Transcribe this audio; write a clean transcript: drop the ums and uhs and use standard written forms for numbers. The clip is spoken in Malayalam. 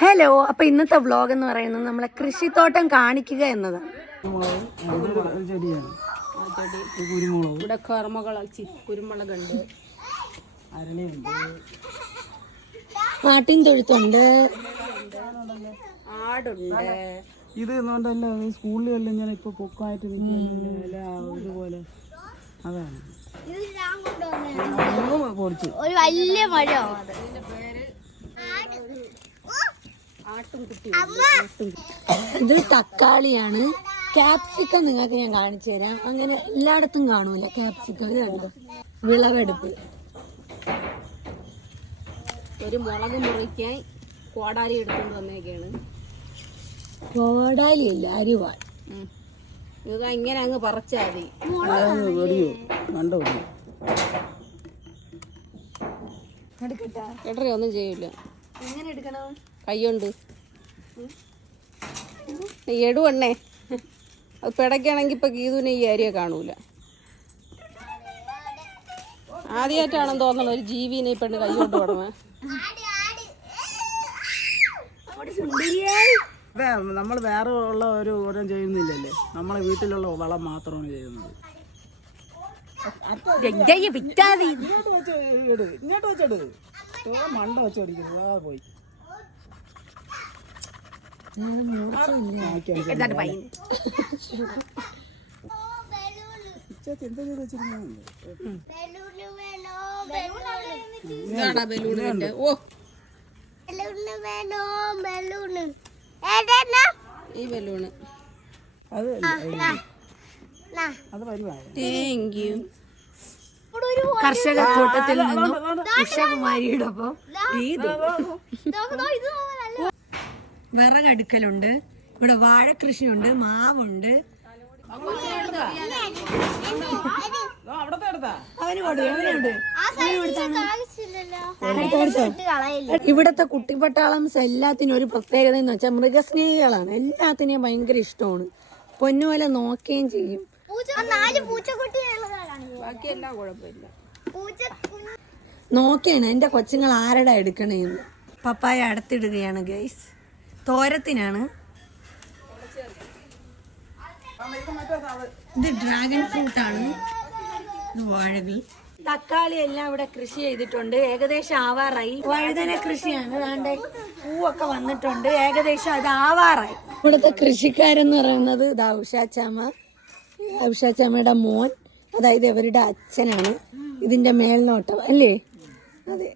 ഹലോ, അപ്പൊ ഇന്നത്തെ വ്ലോഗ് എന്ന് പറയുന്നത് നമ്മളെ കൃഷിത്തോട്ടം കാണിക്കുക എന്നതാണ്. ഇവിടെ കുരുമുളകുണ്ട്, ആട്ടിൻ തൊഴുത്തുണ്ട്, ആടുണ്ട്. ഇത് എന്നുകൊണ്ടല്ല സ്കൂളിലെല്ലാം ഇങ്ങനെ ഇപ്പൊ പൊക്കമായിട്ട് ഇതുപോലെ അതാണ് ഒരു വലിയ മഴ. ഇത് തക്കാളിയാണ്. ക്യാപ്സിക്കം നിങ്ങൾക്ക് ഞാൻ കാണിച്ചു തരാം. അങ്ങനെ എല്ലായിടത്തും കാണൂല ക്യാപ്സിക്കം. കണ്ടോ, വിളവെടുപ്പ്. ഒരു മുളക് മുറിക്കാൻ കോടാലി എടുത്തോണ്ട് വന്നേക്കാണ്. കോടാലി അല്ല, അരിവാൾ. ഇത് ഇങ്ങനെ അങ്ങ് പറിച്ചാൽ മതി. കേട്ടറിയോ? ഒന്നും ചെയ്യൂല. എങ്ങനെ എടുക്കണം? കൈയുണ്ട് എടുവണ്ണേ. അത് പിടയ്ക്കാണെങ്കിൽ ഇപ്പൊ ഗീതുവിനെ ഈ ഏരിയ കാണൂല. ആദ്യമായിട്ടാണെന്ന് തോന്നണം ഒരു ജീവിനെ ഈ പെണ്ണ് കൈ കൊണ്ട് തുടങ്ങാൻ. നമ്മൾ വേറെ ഉള്ള ഒരു ഓരോ ചെയ്യുന്നില്ലല്ലേ, നമ്മളെ വീട്ടിലുള്ള വളം മാത്രമാണ് ചെയ്യുന്നത്. ഇങ്ങോട്ട് വെച്ചെടു, മണ്ട വെച്ചടിക്കുന്നത് പോയി. ഈ ബലൂണ് കർഷക തോട്ടത്തിൽ നിന്നും ഉഷകുമാരിയുടെ ഒപ്പം വിറകടുക്കലുണ്ട്. ഇവിടെ വാഴക്കൃഷിയുണ്ട്, മാവുണ്ട്. ഇവിടത്തെ കുട്ടിപ്പട്ടാളംസ് എല്ലാത്തിനും ഒരു പ്രത്യേകത എന്ന് വെച്ചാൽ മൃഗസ്നേഹികളാണ്. എല്ലാത്തിനെയും ഭയങ്കര ഇഷ്ടമാണ്. പൊന്നുപോലെ നോക്കുകയും ചെയ്യും. ബാക്കിയെല്ലാം കുഴപ്പമില്ല. നോക്കിയാണ് എന്റെ കൊച്ചുങ്ങൾ ആരുടെ എടുക്കണേന്ന്. പപ്പായ അടുത്തിടുകയാണ് ഗൈസ്. തോരത്തിനാണ്. ഇത് ഡ്രാഗൺ ഫ്രൂട്ട് ആണ്. ഇത് വാഴകൾ. തക്കാളി എല്ലാം ഇവിടെ കൃഷി ചെയ്തിട്ടുണ്ട്. ഏകദേശം ആവാറായി. വഴുതന കൃഷിയാണ്. അതാണ്ട് പൂവൊക്കെ വന്നിട്ടുണ്ട്. ഏകദേശം അത് ആവാറായി. ഇവിടുത്തെ കൃഷിക്കാരെന്ന് പറയുന്നത് ഇതാ ഉഷാച്ചാമ്മയുടെ മോൻ, അതായത് ഇവരുടെ അച്ഛനാണ് ഇതിന്റെ മേൽനോട്ടം അല്ലേ? അതെ.